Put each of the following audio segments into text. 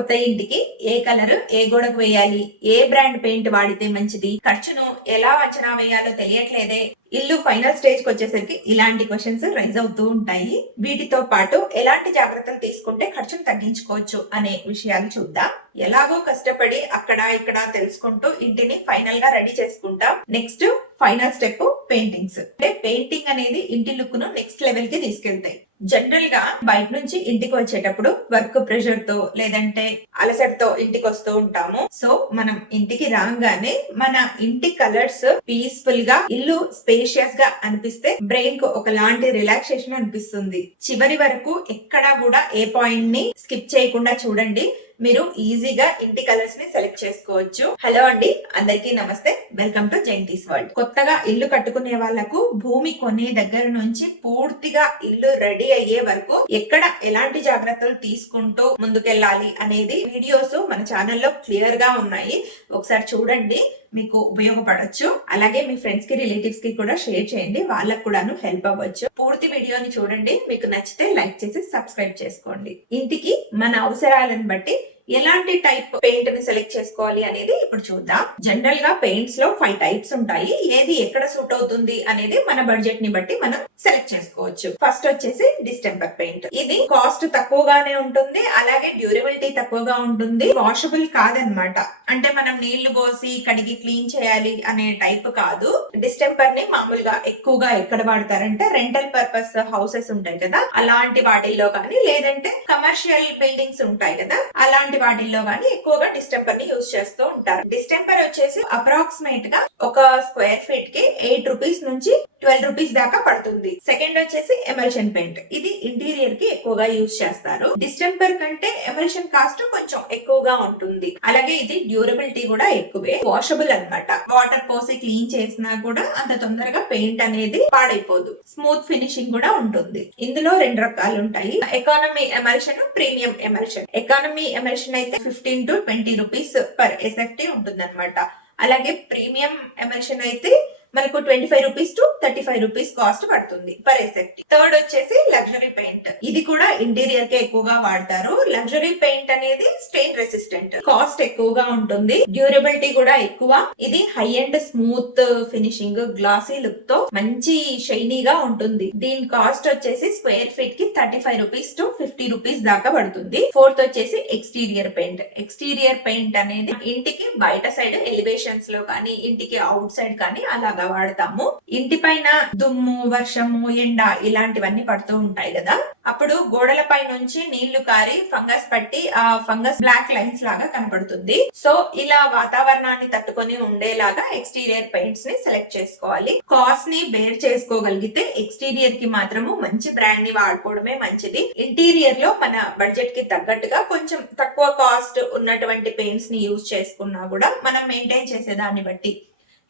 కొత్త ఇంటికి ఏ కలర్ ఏ గోడకు వేయాలి, ఏ బ్రాండ్ పెయింట్ వాడితే మంచిది, ఖర్చును ఎలా అంచనా వేయాలో తెలియట్లేదే. ఇల్లు ఫైనల్ స్టేజ్ కి వచ్చేసరికి ఇలాంటి క్వశ్చన్స్ రైజ్ అవుతూ ఉంటాయి. వీటితో పాటు ఎలాంటి జాగ్రత్తలు తీసుకుంటే ఖర్చును తగ్గించుకోవచ్చు అనే విషయాలు చూద్దాం. ఎలాగో కష్టపడి అక్కడ ఇక్కడ తెలుసుకుంటూ ఇంటిని ఫైనల్ గా రెడీ చేసుకుంటాం. Next final step paintings. అంటే పెయింటింగ్ అనేది ఇంటి లుక్ ను నెక్స్ట్ లెవెల్ కి తీసుకెళ్తాయి. జనరల్ గా బయట నుంచి ఇంటికి వచ్చేటప్పుడు వర్క్ ప్రెషర్ తో లేదంటే అలసటతో ఇంటికి వస్తూ ఉంటాము. సో మనం ఇంటికి రాగానే మన ఇంటి కలర్స్ పీస్ఫుల్ గా, ఇల్లు స్పేషియస్ గా అనిపిస్తే బ్రెయిన్ కు ఒకలాంటి రిలాక్సేషన్ అనిపిస్తుంది. చివరి వరకు ఎక్కడా కూడా ఏ పాయింట్ ని స్కిప్ చేయకుండా చూడండి. మీరు ఈజీగా ఇంటి కలర్స్ ని సెలెక్ట్ చేసుకోవచ్చు. హలో అండి, అందరికీ నమస్తే. Welcome to Jayanthi's world. కొత్తగా ఇల్లు కట్టుకునే వాళ్లకు భూమి కొనే దగ్గర నుంచి పూర్తిగా ఇల్లు రెడీ అయ్యే వరకు ఎక్కడ ఎలాంటి జాగ్రత్తలు తీసుకుంటూ ముందుకెళ్ళాలి అనేది వీడియోస్ మన ఛానల్లో క్లియర్ గా ఉన్నాయి. ఒకసారి చూడండి, మీకు ఉపయోగపడవచ్చు. అలాగే మీ ఫ్రెండ్స్ కి, రిలేటివ్స్ కి కూడా షేర్ చేయండి, వాళ్ళకు కూడాను హెల్ప్ అవ్వచ్చు. పూర్తి వీడియోని చూడండి, మీకు నచ్చితే లైక్ చేసి సబ్స్క్రైబ్ చేసుకోండి. ఇంటికి మన అవసరాలను బట్టి ఎలాంటి టైప్ పెయింట్ ని సెలెక్ట్ చేసుకోవాలి అనేది ఇప్పుడు చూద్దాం. జనరల్ గా పెయింట్స్ లో 5 టైప్స్ ఉంటాయి. ఏది ఎక్కడ సూట్ అవుతుంది అనేది మన బడ్జెట్ ని బట్టి మనం సెలెక్ట్ చేసుకోవచ్చు. ఫస్ట్ వచ్చేసి డిస్టెంపర్ పెయింట్. ఇది కాస్ట్ తక్కువగానే ఉంటుంది, అలాగే డ్యూరబిలిటీ తక్కువగా ఉంటుంది. వాషబుల్ కాదనమాట. అంటే మనం నీళ్లు పోసి కడిగి క్లీన్ చేయాలి అనే టైప్ కాదు. డిస్టెంపర్ ని మామూలుగా ఎక్కువగా ఎక్కడ వాడతారంటే రెంటల్ పర్పస్ హౌసెస్ ఉంటాయి కదా, అలాంటి వాటిల్లో కానీ, లేదంటే కమర్షియల్ బిల్డింగ్స్ ఉంటాయి కదా, అలాంటి వాటిల్లో గానీ ఎక్కువగా డిస్టెంపర్ ని యూజ్ చేస్తూ ఉంటారు. డిస్టెంపర్ వచ్చేసి అప్రాక్సిమేట్ గా ఒక స్క్వేర్ ఫీట్ కి 8 రూపీస్ నుంచి 12 రూపీస్ దాకా పడుతుంది. సెకండ్ వచ్చేసి ఎమల్షన్ పెయింట్. ఇది ఇంటీరియర్ కి ఎక్కువగా యూజ్ చేస్తారు. డిస్టెంపర్ కంటే ఎమల్షన్ కాస్ట్ కొంచెం ఎక్కువగా ఉంటుంది. అలాగే ఇది డ్యూరబిలిటీ కూడా ఎక్కువే, వాషబుల్ అన్నమాట. వాటర్ పోసి క్లీన్ చేసినా కూడా అంత తొందరగా పెయింట్ అనేది పాడైపోదు. స్మూత్ ఫినిషింగ్ కూడా ఉంటుంది. ఇందులో 2 రకాలు ఉంటాయి, economy emulsion, premium emulsion. Economy emulsion అయితే 15 to 20 రూపీస్ పర్ ఎస్ఎఫ్టీ ఉంటుంది అనమాట. అలాగే ప్రీమియం ఎమల్షన్ అయితే మనకు 25 రూపీస్ టు 35 రూపీస్ కాస్ట్ పడుతుంది పర్ ఎస్ఎఫ్టీ. థర్డ్ వచ్చేసి లగ్జరీ పెయింట్. ఇది కూడా ఇంటీరియర్ కి ఎక్కువగా వాడతారు. లగ్జరీ పెయింట్ అనేది స్టెయిన్ రెసిస్టెంట్, కాస్ట్ ఎక్కువగా ఉంటుంది, డ్యూరబిలిటీ కూడా ఎక్కువ. ఇది high and smooth finishing, glossy look తో మంచి షైనీగా ఉంటుంది. దీని కాస్ట్ వచ్చేసి స్క్వేర్ ఫీట్ కి 35 రూపీస్ టు 50 రూపీస్ దాకా పడుతుంది. ఫోర్త్ వచ్చేసి ఎక్స్టీరియర్ పెయింట్. ఎక్స్టీరియర్ పెయింట్ అనేది ఇంటికి బయట సైడ్ ఎలివేషన్స్ లో కానీ, ఇంటికి అవుట్ సైడ్ కానీ అలాగా వాడతాము. ఇంటి పైన దుమ్ము, వర్షము, ఎండ ఇలాంటివన్నీ పడుతూ ఉంటాయి కదా, అప్పుడు గోడలపై నుంచి నీళ్లు కారి ఫంగస్ పట్టి ఆ ఫంగస్ బ్లాక్ లైన్స్ లాగా కనపడుతుంది. సో ఇలా వాతావరణాన్ని తట్టుకొని ఉండేలాగా ఎక్స్టీరియర్ పెయింట్స్ ని సెలెక్ట్ చేసుకోవాలి. కాస్ట్ ని బేర్ చేసుకోగలిగితే ఎక్స్టీరియర్ కి మాత్రము మంచి బ్రాండ్ ని వాడుకోవడమే మంచిది. ఇంటీరియర్ లో మన బడ్జెట్ కి తగ్గట్టుగా కొంచెం తక్కువ కాస్ట్ ఉన్నటువంటి పెయింట్స్ ని యూజ్ చేసుకున్నా కూడా, మనం మెయింటైన్ చేసేదాన్ని బట్టి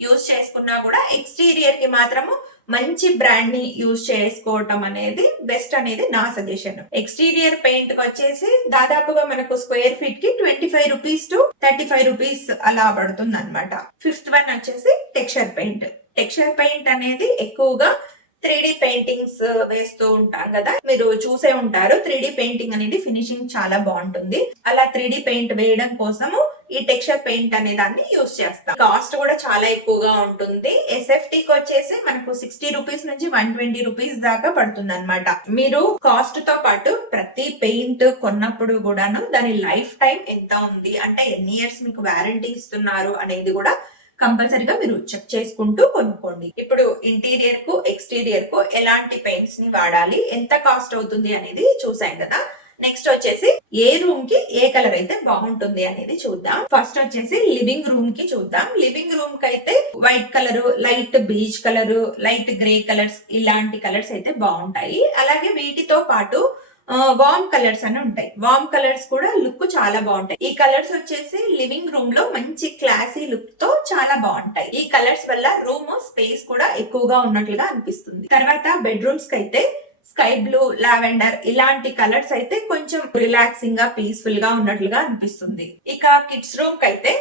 యూజ్ చేసుకున్నా కూడా, ఎక్స్టీరియర్ కి మాత్రము మంచి బ్రాండ్ ని యూజ్ చేసుకోవటం అనేది బెస్ట్ అనేది నా సజెషన్. ఎక్స్టీరియర్ పెయింట్ కి వచ్చేసి దాదాపుగా మనకు స్క్వేర్ ఫీట్ కి 25 రూపీస్ టు 35 రూపీస్ అలా పడుతుంది అనమాట. ఫిఫ్త్ వన్ వచ్చేసి టెక్స్చర్ పెయింట్. టెక్స్చర్ పెయింట్ అనేది ఎక్కువగా 3D పెయింటింగ్స్ వేస్తూ ఉంటాం కదా, మీరు చూసే ఉంటారు. 3D పెయింటింగ్ అనేది ఫినిషింగ్ చాలా బాగుంటుంది. అలా 3D పెయింట్ వేయడం కోసము ఈ టెక్స్చర్ పెయింట్ అనే దాన్ని యూజ్ చేస్తాం. కాస్ట్ కూడా చాలా ఎక్కువగా ఉంటుంది. ఎస్ఎఫ్టీ కి వచ్చేసి మనకు 60 రూపీస్ నుంచి 120 రూపీస్ దాకా పడుతుంది అనమాట. మీరు కాస్ట్ తో పాటు ప్రతి పెయింట్ కొన్నప్పుడు కూడాను దాని లైఫ్ టైం ఎంత ఉంది, అంటే ఎన్ని ఇయర్స్ మీకు వారంటీ ఇస్తున్నారు అనేది కూడా కంపల్సరీగా మీరు చెక్ చేసుకుంటూ కొనుక్కోండి. ఇప్పుడు ఇంటీరియర్ కు, ఎక్స్టీరియర్ కు ఎలాంటి పెయింట్స్ ని వాడాలి, ఎంత కాస్ట్ అవుతుంది అనేది చూసాం కదా. నెక్స్ట్ వచ్చేసి ఏ రూమ్ కి ఏ కలర్ అయితే బాగుంటుంది అనేది చూద్దాం. ఫస్ట్ వచ్చేసి లివింగ్ రూమ్ కి చూద్దాం. లివింగ్ రూమ్ కి అయితే white colour, light beach colour, light grey colours ఇలాంటి కలర్స్ అయితే బాగుంటాయి. అలాగే వీటితో పాటు వార్మ్ కలర్స్ అని ఉంటాయి. వార్మ్ కలర్స్ కూడా లుక్ చాలా బాగుంటాయి. ఈ కలర్స్ వచ్చేసి లివింగ్ రూమ్ లో మంచి క్లాసీ లుక్ తో చాలా బాగుంటాయి. ఈ కలర్స్ వల్ల రూమ్ స్పేస్ కూడా ఎక్కువగా ఉన్నట్లుగా అనిపిస్తుంది. తర్వాత బెడ్రూమ్స్ కి అయితే స్కై బ్లూ, లావెండర్ ఇలాంటి కలర్స్ అయితే కొంచెం రిలాక్సింగ్ గా, పీస్ఫుల్ గా ఉన్నట్లుగా అనిపిస్తుంది. ఇక కిడ్స్ రూమ్ కి అయితే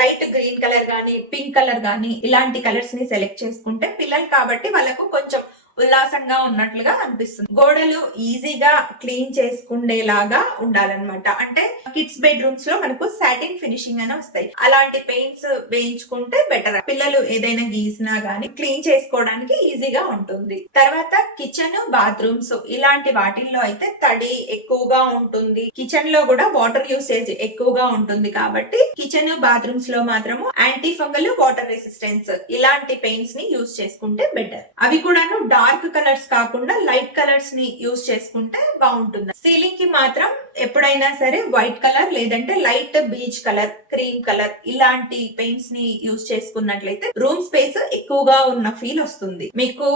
లైట్ గ్రీన్ కలర్ గానీ, పింక్ కలర్ గానీ ఇలాంటి కలర్స్ ని సెలెక్ట్ చేసుకుంటే, పిల్లలు కాబట్టి వాళ్ళకు కొంచెం ఉల్లాసంగా ఉన్నట్లుగా అనిపిస్తుంది. గోడలు ఈజీగా క్లీన్ చేసుకునేలాగా ఉండాలన్నమాట. అంటే కిడ్స్ బెడ్రూమ్స్ లో మనకు సాటిన్ ఫినిషింగ్ అని వస్తాయి. అలాంటి పెయింట్స్ వేయించుకుంటే బెటర్. పిల్లలు ఏదైనా గీసినా గానీ క్లీన్ చేసుకోవడానికి ఈజీగా ఉంటుంది. తర్వాత కిచెన్, బాత్రూమ్స్ ఇలాంటి వాటిల్లో అయితే తడి ఎక్కువగా ఉంటుంది. కిచెన్ లో కూడా వాటర్ యూసేజ్ ఎక్కువగా ఉంటుంది కాబట్టి కిచెన్, బాత్రూమ్స్ లో మాత్రము యాంటీ ఫంగల్, వాటర్ రెసిస్టెన్స్ ఇలాంటి పెయింట్స్ ని యూజ్ చేసుకుంటే బెటర్. అవి కూడాను డార్క్ కలర్స్ కాకుండా లైట్ కలర్స్ ని యూజ్ చేసుకుంటే బాగుంటుంది. సీలింగ్ కి మాత్రం ఎప్పుడైనా సరే వైట్ కలర్ లేదంటే light beach colour, cream colour ఇలాంటి పెయింట్స్ ని యూజ్ చేసుకున్నట్లయితే రూమ్ స్పేస్ ఎక్కువగా ఉన్న ఫీల్ వస్తుంది. మీకు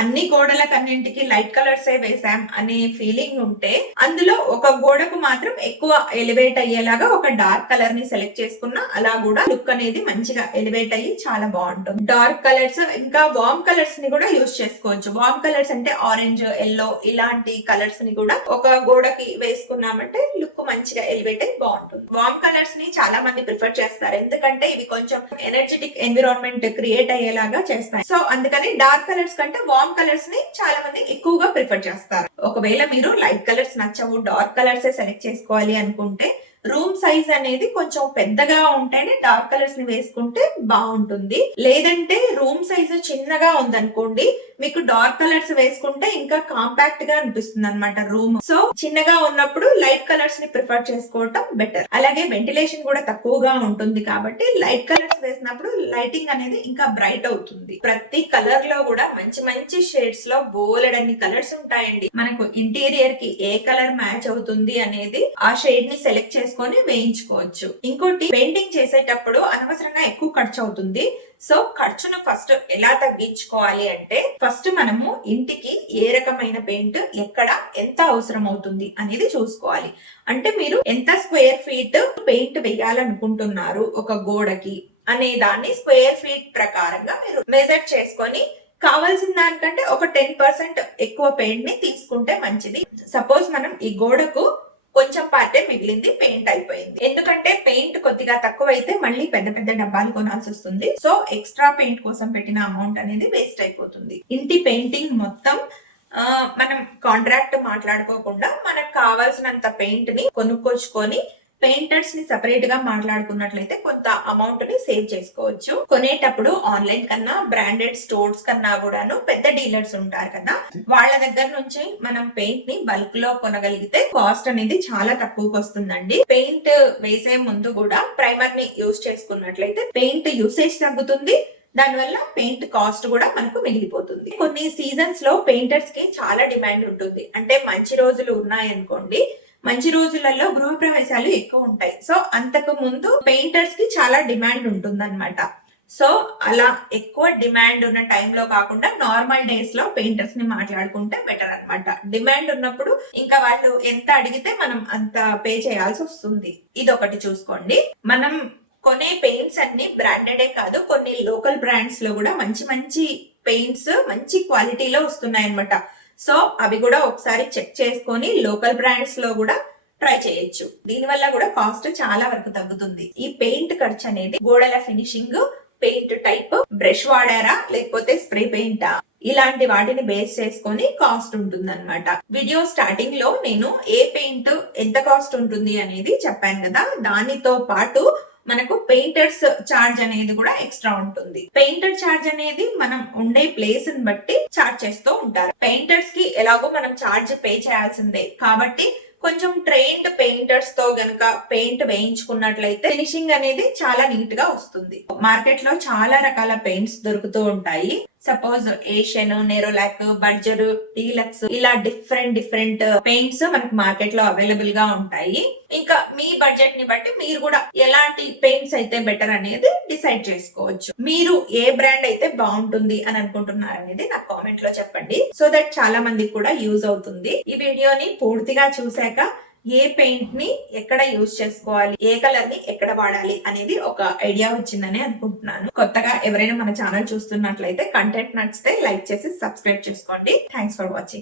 అన్ని గోడలకన్నింటికి లైట్ కలర్స్ వేసాం అనే ఫీలింగ్ ఉంటే అందులో ఒక గోడకు మాత్రం ఎక్కువ ఎలివేట్ అయ్యేలాగా ఒక డార్క్ కలర్ ని సెలెక్ట్ చేసుకున్నా అలా కూడా లుక్ అనేది మంచిగా ఎలివేట్ అయ్యి చాలా బాగుంటుంది. డార్క్ కలర్స్ ఇంకా వార్మ్ కలర్స్ ని కూడా యూజ్ చేసుకోవచ్చు. వార్మ్ కలర్స్ అంటే ఆరెంజ్, ఎల్లో ఇలాంటి కలర్స్ ని కూడా ఒక గోడకి వేసుకున్నామంటే లుక్ మంచిగా ఎలివేట్ అయ్యి బాగుంటుంది. వార్మ్ కలర్స్ ని చాలా మంది ప్రిఫర్ చేస్తారు, ఎందుకంటే ఇవి కొంచెం ఎనర్జెటిక్ ఎన్విరాన్మెంట్ క్రియేట్ అయ్యేలాగా చేస్తాయి. సో అందుకని డార్క్ కలర్స్ కంటే వార్మ్ కలర్స్ ని చాలా మంది ఎక్కువగా ప్రిఫర్ చేస్తారు. ఒకవేళ మీరు లైట్ కలర్స్ నచ్చవు, డార్క్ కలర్స్ సెలెక్ట్ చేసుకోవాలి అనుకుంటే రూమ్ సైజ్ అనేది కొంచెం పెద్దగా ఉంటేనే డార్క్ కలర్స్ ని వేసుకుంటే బాగుంటుంది. లేదంటే రూమ్ సైజ్ చిన్నగా ఉందనుకోండి, మీకు డార్క్ కలర్స్ వేసుకుంటే ఇంకా కాంపాక్ట్ గా అనిపిస్తుంది అనమాట రూమ్. సో చిన్నగా ఉన్నప్పుడు లైట్ కలర్స్ ని ప్రిఫర్ చేసుకోవటం బెటర్. అలాగే వెంటిలేషన్ కూడా తక్కువగా ఉంటుంది కాబట్టి లైట్ కలర్స్ వేసినప్పుడు లైటింగ్ అనేది ఇంకా బ్రైట్ అవుతుంది. ప్రతి కలర్ లో కూడా మంచి మంచి షేడ్స్ లో బోలెడన్ని కలర్స్ ఉంటాయండి. మనకు ఇంటీరియర్ కి ఏ కలర్ మ్యాచ్ అవుతుంది అనేది ఆ షేడ్ ని సెలెక్ట్ చేసుకొని వేయించుకోవచ్చు. ఇంకోటి, పెయింటింగ్ చేసేటప్పుడు అనవసరంగా ఎక్కువ ఖర్చు అవుతుంది. సో ఖర్చును ఫస్ట్ ఎలా తగ్గించుకోవాలి అంటే ఫస్ట్ మనము ఇంటికి ఏ రకమైన పెయింట్ ఎక్కడ ఎంత అవసరం అవుతుంది అనేది చూసుకోవాలి. అంటే మీరు ఎంత స్క్వేర్ ఫీట్ పెయింట్ వేయాలనుకుంటున్నారు ఒక గోడకి అనే దాన్ని స్క్వేర్ ఫీట్ ప్రకారంగా మీరు మెజర్ చేసుకొని కావాల్సిన దానికంటే ఒక 10% ఎక్కువ పెయింట్ ని తీసుకుంటే మంచిది. సపోజ్ మనం ఈ గోడకు కొంచెం పార్టే మిగిలింది, పెయింట్ అయిపోయింది. ఎందుకంటే పెయింట్ కొద్దిగా తక్కువ అయితే మళ్ళీ పెద్ద పెద్ద డబ్బాలు కొనాల్సి వస్తుంది. సో ఎక్స్ట్రా పెయింట్ కోసం పెట్టిన అమౌంట్ అనేది వేస్ట్ అయిపోతుంది. ఇంటి పెయింటింగ్ మొత్తం మనం కాంట్రాక్ట్ మాట్లాడుకోకుండా మనకు కావాల్సినంత పెయింట్ ని కొనుక్కొచ్చుకొని పెయింటర్స్ ని సెపరేట్ గా మాట్లాడుకున్నట్లయితే కొంత అమౌంట్ ని సేవ్ చేసుకోవచ్చు. కొనేటప్పుడు ఆన్లైన్ కన్నా బ్రాండెడ్ స్టోర్స్ కన్నా కూడాను పెద్ద డీలర్స్ ఉంటారు కదా, వాళ్ళ దగ్గర నుంచి మనం పెయింట్ ని బల్క్ లో కొనగలిగితే కాస్ట్ అనేది చాలా తక్కువకి వస్తుందండి. పెయింట్ వేసే ముందు కూడా ప్రైమర్ ని యూజ్ చేసుకున్నట్లయితే పెయింట్ యూసేజ్ తగ్గుతుంది. దానివల్ల పెయింట్ కాస్ట్ కూడా మనకు మిగిలిపోతుంది. కొన్ని సీజన్స్ లో పెయింటర్స్ కి చాలా డిమాండ్ ఉంటుంది. అంటే మంచి రోజులు ఉన్నాయనుకోండి, మంచి రోజులలో గృహప్రవేశాలు ఎక్కువ ఉంటాయి. సో అంతకు ముందు పెయింటర్స్ కి చాలా డిమాండ్ ఉంటుంది అనమాట. సో అలా ఎక్కువ డిమాండ్ ఉన్న టైంలో కాకుండా నార్మల్ డేస్ లో పెయింటర్స్ ని మాట్లాడుకుంటే బెటర్ అనమాట. డిమాండ్ ఉన్నప్పుడు ఇంకా వాళ్ళు ఎంత అడిగితే మనం అంత పే చేయాల్సి వస్తుంది. ఇదొకటి చూసుకోండి. మనం కొనే పెయింట్స్ అన్ని బ్రాండెడే కాదు, కొన్ని లోకల్ బ్రాండ్స్ లో కూడా మంచి మంచి పెయింట్స్ మంచి క్వాలిటీలో వస్తున్నాయి అనమాట. సో అవి కూడా ఒకసారి చెక్ చేసుకొని లోకల్ బ్రాండ్స్ లో కూడా ట్రై చేయొచ్చు. దీనివల్ల కూడా కాస్ట్ చాలా వరకు తగ్గుతుంది. ఈ పెయింట్ ఖర్చు అనేది గోడల ఫినిషింగ్, పెయింట్ టైప్, బ్రష్ వాడారా లేకపోతే స్ప్రే పెయింటా ఇలాంటి వాటిని బేస్ చేసుకొని కాస్ట్ ఉంటుంది అనమాట. వీడియో స్టార్టింగ్ లో నేను ఏ పెయింట్ ఎంత కాస్ట్ ఉంటుంది అనేది చెప్పాను కదా, దానితో పాటు మనకు పెయింటర్స్ ఛార్జ్ అనేది కూడా ఎక్స్ట్రా ఉంటుంది. పెయింటర్ ఛార్జ్ అనేది మనం ఉండే ప్లేస్ ని బట్టి ఛార్జ్ చేస్తూ ఉంటారు. పెయింటర్స్ కి ఎలాగో మనం ఛార్జ్ పే చేయాల్సిందే కాబట్టి కొంచెం ట్రైన్డ్ పెయింటర్స్ తో గనక పెయింట్ వేయించుకున్నట్లయితే ఫినిషింగ్ అనేది చాలా నీట్ గా వస్తుంది. మార్కెట్ లో చాలా రకాల పెయింట్స్ దొరుకుతూ ఉంటాయి. Suppose Asian, Nerolac, Berger, deluxe ఇలా డిఫరెంట్ పెయింట్స్ మనకు మార్కెట్ లో అవైలబుల్ గా ఉంటాయి. ఇంకా మీ బడ్జెట్ ని బట్టి మీరు కూడా ఎలాంటి పెయింట్స్ అయితే బెటర్ అనేది డిసైడ్ చేసుకోవచ్చు. మీరు ఏ బ్రాండ్ అయితే బాగుంటుంది అని అనుకుంటున్నారు అనేది నాకు కామెంట్ లో చెప్పండి. సో దట్ చాలా మందికి కూడా యూజ్ అవుతుంది. ఈ వీడియోని పూర్తిగా చూసాక ఏ పెయింట్ ని ఎక్కడ యూజ్ చేసుకోవాలి, ఏ కలర్ ని ఎక్కడ వాడాలి అనేది ఒక ఐడియా వచ్చిందని అనుకుంటున్నాను. కొత్తగా ఎవరైనా మన ఛానల్ చూస్తున్నట్లయితే కంటెంట్ నచ్చితే లైక్ చేసి సబ్స్క్రైబ్ చేసుకోండి. Thanks for watching.